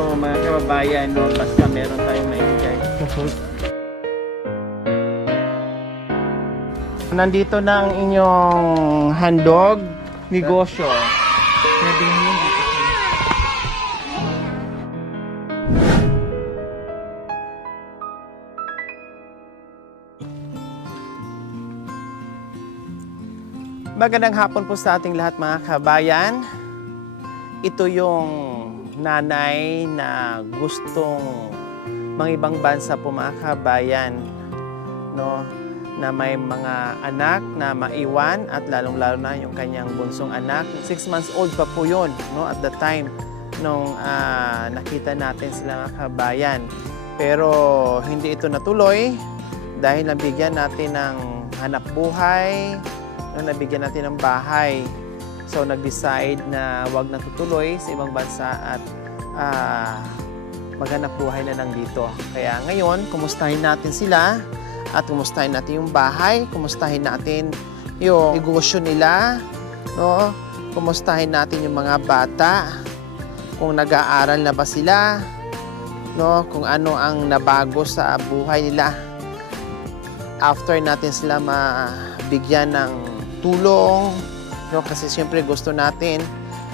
ano mga kababayan, no, basta meron tayong maibigay. Nandito na ang inyong handog negosyo. Pwede nyo dito. Magandang hapon po sa ating lahat mga kabayan. Ito yung nanay na gustong mangibang bansa po mga kabayan, no, na may mga anak na maiwan at lalong-lalo na yung kanyang bunsong anak. 6 months old pa po yun, no, at the time nung nakita natin sila mga kabayan. Pero hindi ito natuloy dahil nabigyan natin ng hanap buhay, nabigyan natin ng bahay. So nag-decide na wag na tutuloy sa ibang bansa at maghanap buhay na lang dito. Kaya ngayon, kumustahin natin sila at kumustahin natin yung bahay, kumustahin natin yung negosyo nila, no? Kumustahin natin yung mga bata, kung nag-aaral na ba sila, no? Kung ano ang nabago sa buhay nila. After natin sila mabigyan ng tulong, no, kasi siyempre gusto natin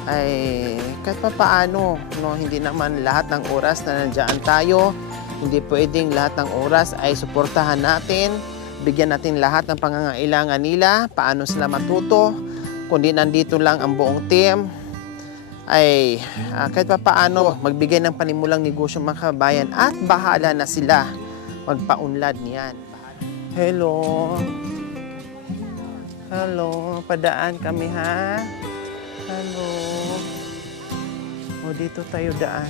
ay kahit pa paano, no, hindi naman lahat ng oras na nandiyan tayo, hindi pwedeng lahat ng oras ay suportahan natin, bigyan natin lahat ng pangangailangan nila, paano sila matuto, kundi nandito lang ang buong team, ay kahit pa paano magbigay ng panimulang negosyo mga kabayan at bahala na sila magpaunlad niyan. Hello. Hello, padaan kami ha. Hello. O dito tayo daan.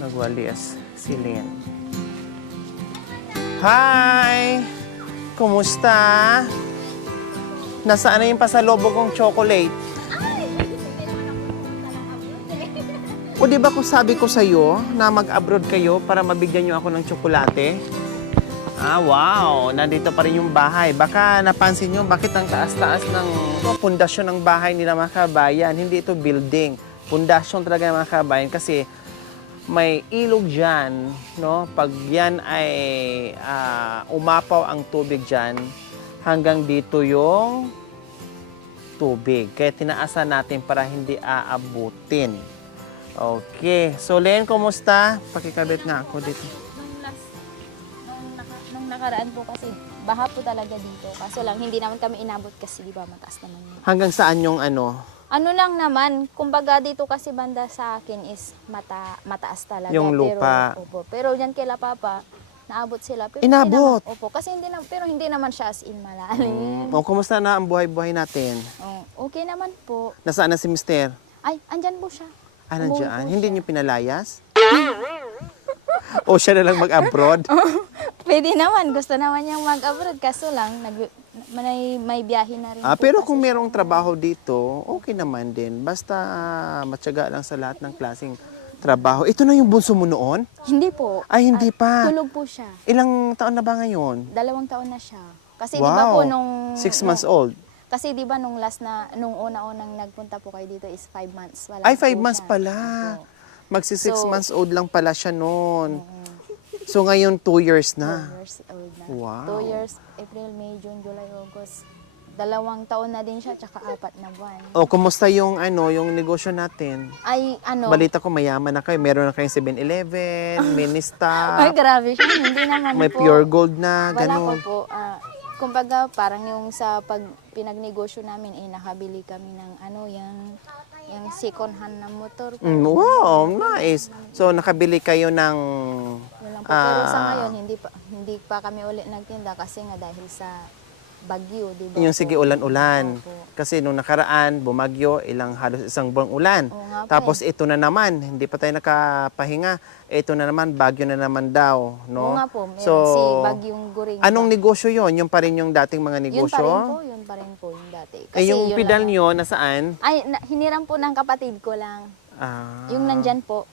Nagwalias si Lynn. Hi! Kumusta? Nasaan na yung pasalubong kong chocolate? O di ba kung sabi ko sa iyo na mag-abroad kayo para mabigyan niyo ako ng tsokolate? Ah, wow! Nandito pa rin yung bahay. Baka napansin niyo bakit ang taas-taas ng pundasyon ng bahay nila mga kabayan. Hindi ito building. Pundasyon talaga mga kabayan kasi may ilog dyan, no? Pag yan ay umapaw ang tubig dyan, hanggang dito yung tubig. Kaya tinaasan natin para hindi aabutin. Okay. So, Len, kumusta? Pakikabit nga ako dito. Nung nakaraan po kasi, baha po talaga dito. Kaso lang, hindi naman kami inabot kasi di ba mataas naman yun. Hanggang saan yung ano? Ano lang naman, kumbaga dito kasi banda sa akin is mataas talaga. Yung lupa. Pero dyan kila Papa, naabot sila. Pero Inabot? Hindi naman, kasi hindi naman siya as in malalim. O, kumusta na ang buhay-buhay natin? Okay naman po. Nasaan na si Mister? Ay, andyan po siya. Ah, nandiyan? Hindi niyo pinalayas? O siya na lang mag-abroad? Pwede naman, gusto naman niyang mag-abroad. Kaso lang, may biyahe na rin po Pero kasi kung siya. merong trabaho dito, okay naman din. Basta matyaga lang sa lahat ng klaseng trabaho. Ito na yung bunso mo noon? Hindi po. Ay, hindi pa. Tulog po siya. Ilang taon na ba ngayon? 2 taon na siya. Kasi di ba po nung 6 months old. Kasi di ba nung nung una-unang nagpunta po kayo dito is 5 months. Wala Ay, po 5 months siya. pala. Opo. Magsi 6 So, months old lang pala siya noon. So ngayon 2 years 2 na. years old na. Wow. 2 years, April, May, June, July, August. 2 taon na din siya, tsaka 4 na buwan. O, kumusta yung yung negosyo natin? Ay, ano? Balita ko mayaman na kayo. Meron na kayong 7-Eleven, Ministop, Ay, grabe siya. Hindi naman may po. pure gold na, Wala ganun. po. Kumbaga, parang yung sa pinagnegosyo namin, nakabili kami ng yung second hand na motor. Wow, nice. So, nakabili kayo ng... Yun lang po. Pero sa ngayon, hindi pa kami ulit nagtinda kasi nga dahil sa bagyo, di ba? Yung sige, ulan-ulan. Opo. Kasi nung nakaraan, bumagyo, halos isang buwang ulan. Oo nga po Tapos ito na naman, hindi pa tayo nakapahinga. Ito na naman, bagyo na naman daw. No? Oo nga po, meron si Bagyong Guring. Anong negosyo yon? Yung pa rin yung dating mga negosyo? Yun pa rin po yung dati. Yung yun pedal lang- nyo, nasaan? Ay, hiniram po ng kapatid ko lang. Ah, Yung nandyan po,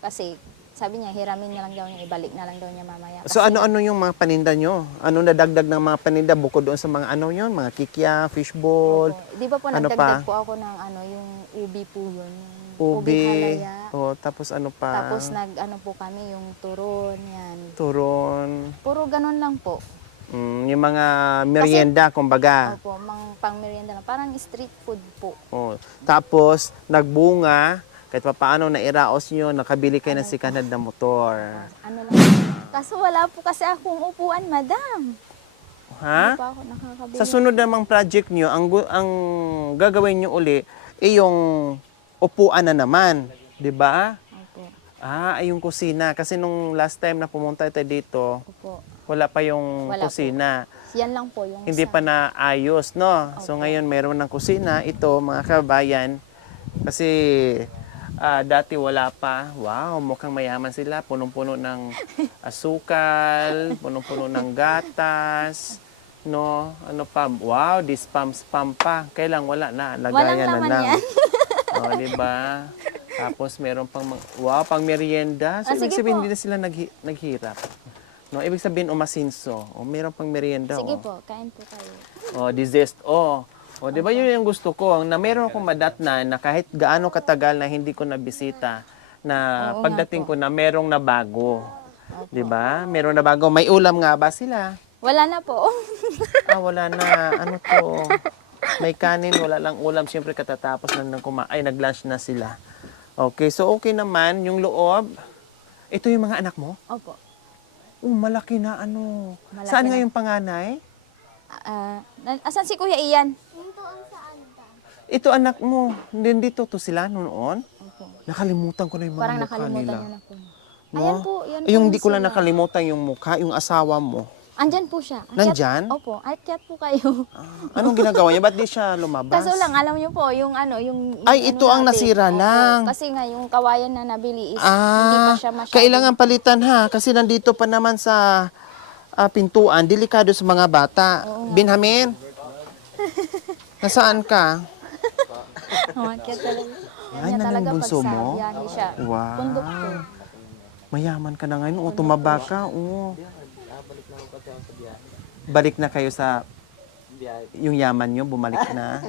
kasi sabi niya, hiramin niya lang daw niya, ibalik na lang daw niya mamaya. So Kasi ano-ano yung mga paninda nyo? Ano nadagdag ng mga paninda bukod doon sa mga ano yun? Mga kikya, fishball, Opo. Di ba po ano nagdagdag pa? po ako ng ano, yung ubi po yun. Yung Ubi. halaya. Tapos ano pa? Tapos ano po kami, yung turon, yan. Turon. Puro ganun lang po. Yung mga merienda, kumbaga. Opo, pang merienda lang. Parang street food po. Tapos, nagbunga, kahit pa paano nairaos nyo, nakabili kayo ng sikanad na motor. Ano lang. Kaso wala po kasi akong upuan, madam. Ha? Hindi pa ako nakakabili. Sa sunod namang project nyo, ang gagawin nyo uli, yung upuan na naman. Di ba? Opo. Ay yung kusina. Kasi nung last time na pumunta tayo dito, Opo. wala pa yung Wala kusina. Yan lang po yung Hindi sa- pa naayos, no? So ngayon meron ng kusina. Ito, mga kabayan, kasi dati wala pa. Wow, mukhang mayaman sila. Punong-puno ng asukal, punong-puno ng gatas, no? Ano pa? Wow, this spam pa. Kailang wala na. Walang Lagayan na laman lang. yan. Di ba? Tapos meron pang, wow, pang merienda. So, ibig Sige sabihin, po. hindi na sila naghirap. No, ibig sabihin, umasinso. Meron pang merienda. Sige po, kain po kayo. Dizest. Di ba yun yung gusto ko? Na meron akong madatnan na kahit gaano katagal na hindi ko nabisita, na Oo nga pagdating po. ko na merong nabago. Di ba? Meron na bago. May ulam nga ba sila? Wala na po. Wala na. Ano to? May kanin, wala lang ulam. Siyempre katatapos na nag-lunch na sila. Okay, so okay naman. Yung loob, ito yung mga anak mo? Opo. Malaki na ano. Malaki Saan nga na. yung panganay? Asan si Kuya Ian? Ito anak mo. Dito to sila noon. Opo. Nakalimutan ko na yung mga Parang mukha nakalimutan nila. niyo na po. No? Ayan po, yan po. Yung di ko lang sila. nakalimutan yung mukha, yung asawa mo. Andyan po siya. Nandyan? Opo, akyat po kayo. Anong ginagawa niya? Ba't di siya lumabas? Kaso lang, alam niyo po, yung Ay, ito ang natin. nasira Opo, lang. Kasi nga, yung kawayan na nabili is hindi pa siya masyado. Kailangan palitan ha. Kasi nandito pa naman sa pintuan, delikado sa mga bata. Binhamin, nasaan ka? Akyat talaga. Ay, Yan nang yung bunso pag sa mo? biyahe siya. Wow. Conductor. Mayaman ka na ngayon. Tumaba ka. Balik na kayo sa yung yaman nyo, bumalik na.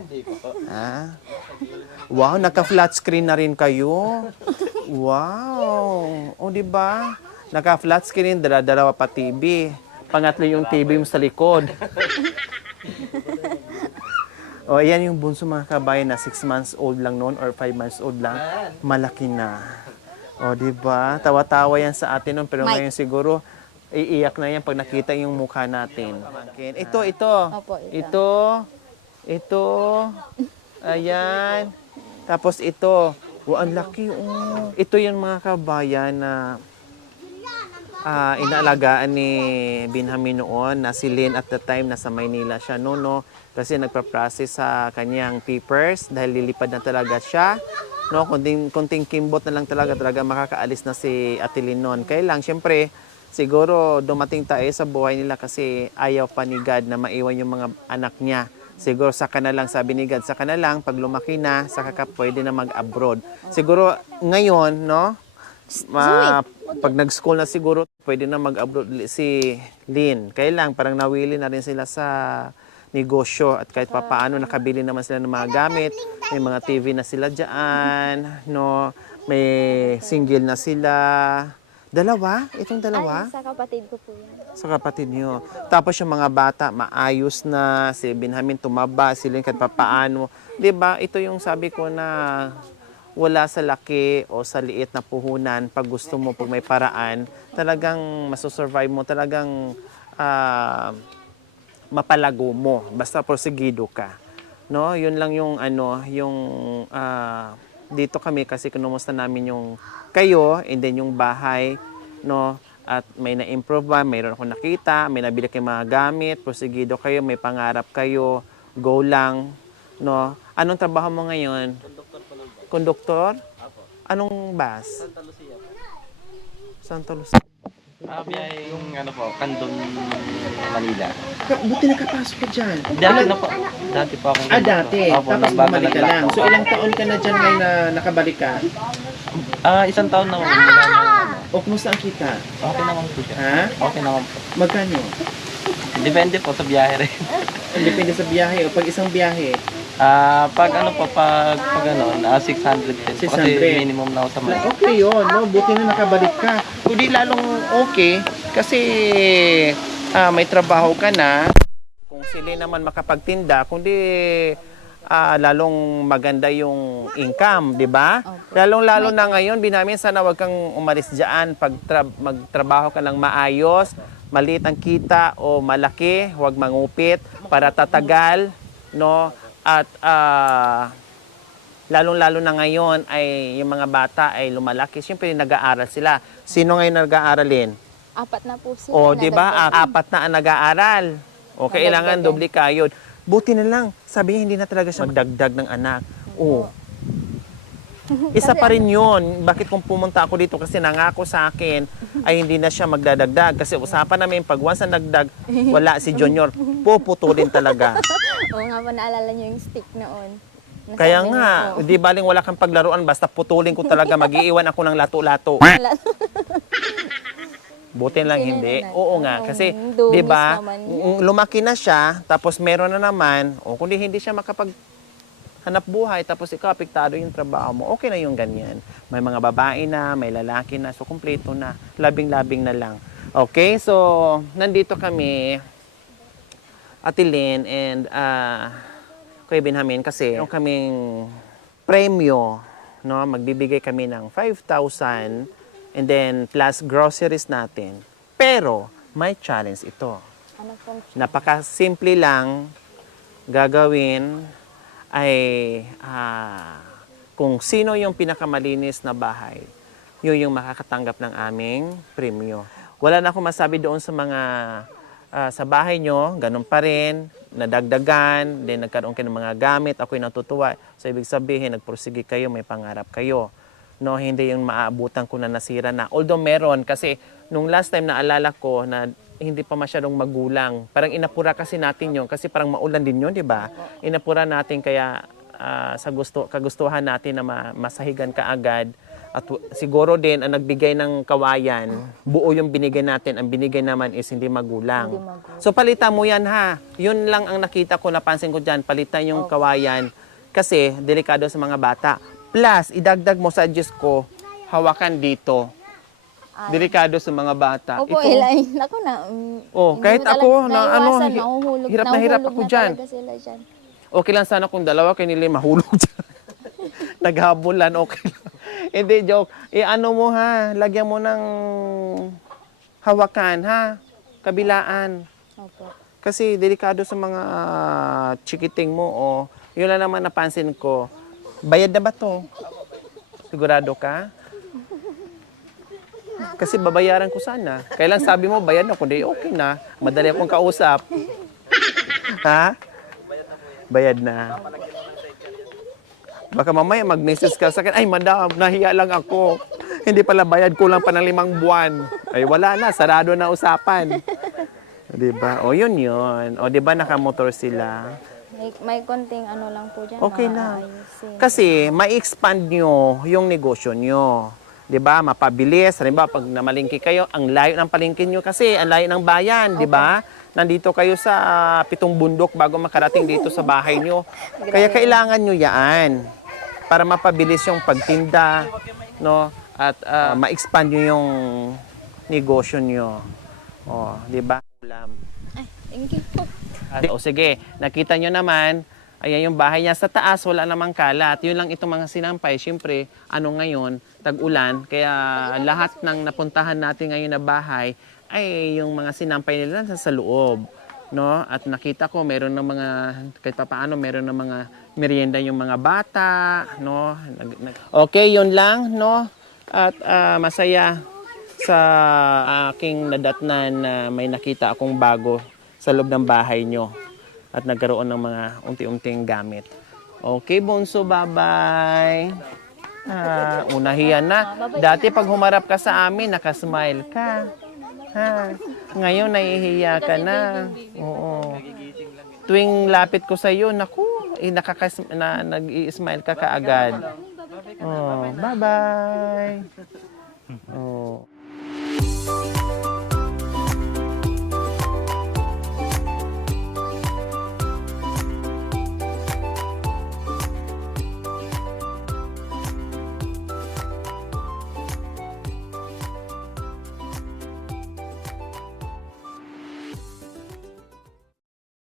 Wow, naka-flat screen na rin kayo. Wow. Di ba? Naka-flat screen, dalawa pa TV. Pangatlo yung TV mo sa likod. Ayan yung bunso mga kabayan na 6 months old lang noon or 5 months old lang. Malaki na. Di ba? Tawa-tawa yan sa atin noon, pero Mike. ngayon siguro iiyak na yan pag nakita yung mukha natin. Ito. Opo, ito. Ito. Ayan. Tapos ito. Ang laki. Ito yung mga kabayan na inaalagaan ni Binhamin noon, na si Lynn at the time nasa Maynila siya no, kasi nagpa-process sa kanyang papers dahil lilipad na talaga siya, no, kunting kimbot na lang talaga makakaalis na si Ate Lynn noon. Kaya lang syempre siguro dumating tayo sa buhay nila kasi ayaw pa ni God na maiwan yung mga anak niya. Siguro saka na lang, sabi ni God, saka na lang pag lumaki na, saka ka pwede na mag-abroad. Siguro ngayon, no, pag nag-school na siguro, pwede na mag-abroad si Lynn. Kaya lang, parang nawili na rin sila sa negosyo at kahit papaano nakabili naman sila ng mga gamit. May mga TV na sila dyan, no? May single na sila. Dalawa? Itong dalawa? Ay, sa kapatid ko po yan. Sa kapatid niyo. Tapos yung mga bata, maayos na. Si Binhamin tumaba, si Lynn kahit papaano. Diba? Ito yung sabi ko na wala sa laki o sa liit na puhunan. Pag gusto mo, pag may paraan, talagang masosurvive mo, talagang mapalago mo. Basta porsigido ka. No? Yun lang yung dito kami kasi kinumusta namin yung kayo and then yung bahay, no? At may na-improve ba, mayroon ako nakita, may nabili kayong mga gamit, porsigido kayo, may pangarap kayo, go lang, no? Anong trabaho mo ngayon? Konduktor? Anong bus? Santa Lucia. Santa Lucia. Biyahe yung Kandon, Manila. Buti nakapasok ka dyan. Dati pa akong Dati. Opo, Tapos nagbago bumalik ka lang lang. po. So ilang taon ka na dyan ngayon na nakabalik ka? 1 taon na mula O kumusta ang kita? Okay naman po siya. Ha? Okay naman po. Magkano? Depende po sa biyahe rin. Depende sa biyahe o pag isang biyahe. Pag ano po, pag ano, 600 pesos. 600. Kasi minimum na ako sa mga. Okay yun, no? Buti na nakabalik ka. Kundi lalong okay kasi may trabaho ka na. Kung sila naman makapagtinda, kundi lalong maganda yung income, di ba? Opo. Lalong-lalo na ngayon, binamin sana wag kang umalis dyan. Pag magtrabaho ka ng maayos, maliit ang kita o malaki, huwag mangupit para tatagal, no? At lalong-lalo na ngayon ay yung mga bata ay lumalaki. Siyempre nag-aaral sila. Sino ngayon nag-aaralin? 4 na po sila. O, di ba? nadagdag. 4 na ang nag-aaral. O, kailangan Nadagdagan. doble kayod. Buti na lang. Sabihin, hindi na talaga siya magdagdag ng anak. O. Isa pa rin yun. Bakit kung pumunta ako dito kasi nangako sa akin ay hindi na siya magdadagdag. Kasi usapan namin pag once na nagdag, wala si Junior. Puputulin talaga. Oo nga po, naalala niyo yung stick noon. Nasabi Kaya niyo nga, po. di baling wala kang paglaruan, basta putulin ko talaga, mag-iiwan ako ng lato-lato. Wala. Buti lang Sino hindi. na- Oo nga, Oo, kasi dungis 'di ba? naman. Lumaki na siya, tapos meron na naman, o kundi hindi siya hanap buhay, tapos ikaw apektado yung trabaho mo. Okay na yung ganyan. May mga babae na, may lalaki na, so kumpleto na. Labing-labing na lang. Okay, so nandito kami Ate Lynn and Kuya Benjamin kasi meron kaming premyo, no? Magbibigay kami ng 5,000 and then plus groceries natin. Pero may challenge ito. Ano pong Napaka-simple lang gagawin ay kung sino yung pinakamalinis na bahay, yun yung makakatanggap ng aming premyo. Wala na akong masabi doon sa mga sa bahay nyo, ganun pa rin, nadagdagan, then nagkaroon kayo ng mga gamit, ako'y natutuwa. So, ibig sabihin, nagpursige kayo, may pangarap kayo. No, hindi yung maaabutan ko na nasira na. Although meron, kasi nung last time naalala ko na hindi pa masyadong magulang. Parang inapura kasi natin yun, kasi parang maulan din yun, di ba? Inapura natin kaya sa kagustuhan natin na masahigan ka agad. At siguro din, ang nagbigay ng kawayan, buo yung binigay natin. Ang binigay naman is hindi magulang. Hindi magulang. So palitan mo yan ha. Yun lang ang nakita ko, napansin ko dyan. Palitan yung kawayan kasi delikado sa mga bata. Plus, idagdag mo sa Diyos ko, hawakan dito. Delikado sa mga bata. Opo, ilain. Ako na. Oh, hindi kahit mo talaga ako na naiwasan, ano, nahuhulog- hirap na hirap nahuhulog ako na dyan. talaga sila dyan. Okay lang sana kung dalawa, kay nila mahulog dyan. Naghabulan, okay lang. Hindi, joke. Ano mo ha, lagyan mo ng hawakan ha, kabilaan. Opo. Kasi delikado sa mga chikiting mo. Oh. Yun lang naman napansin ko. Bayad na ba to? Sigurado ka? Kasi babayaran ko sana. Kailan sabi mo, bayad na. Kundi okay na. Madali akong kausap. Ha? Bayad na. Baka mamaya mag-message ka sa akin, ay madam, nahiya lang ako. Hindi pala bayad ko lang pa ng 5 buwan. Ay wala na, sarado na usapan. Diba? O yun yun. O diba nakamotor sila? May konting ano lang po dyan. Okay mga na. ayusin. Kasi ma-expand nyo yung negosyo nyo. 'Di ba? Mapabilis. Halimbawa, pag namalingki kayo, ang layo ng palengke nyo kasi, ang layo ng bayan, 'di ba? Nandito kayo sa 7 bundok bago makarating dito sa bahay nyo. Kaya kailangan nyo yan para mapabilis yung pagtinda, no? At ma-expand nyo yung negosyo nyo. O, 'di ba? Ay, thank you po. O sige, nakita nyo naman, ayan yung bahay niya sa taas, wala namang kalat. Yun lang itong mga sinampay. Siyempre, ano ngayon, tag-ulan. Kaya lahat ng napuntahan natin ngayon na bahay, ay yung mga sinampay nila sa loob. No? At nakita ko, meron ng mga, kahit paano, meron ng mga merienda yung mga bata. No? Okay, yun lang. No? At masaya sa aking nadatnan na may nakita akong bago sa loob ng bahay nyo at nagkaroon ng mga unti-unting gamit. Okay, Bonso, bye-bye. Unahiyan na. Dati pag humarap ka sa amin, nakasmile ka. Ha? Ngayon, nahihiya ka na. Oo. Tuwing lapit ko sa iyo, naku, nag-i-smile ka kaagad. Oh, bye-bye. Oh. Ayan.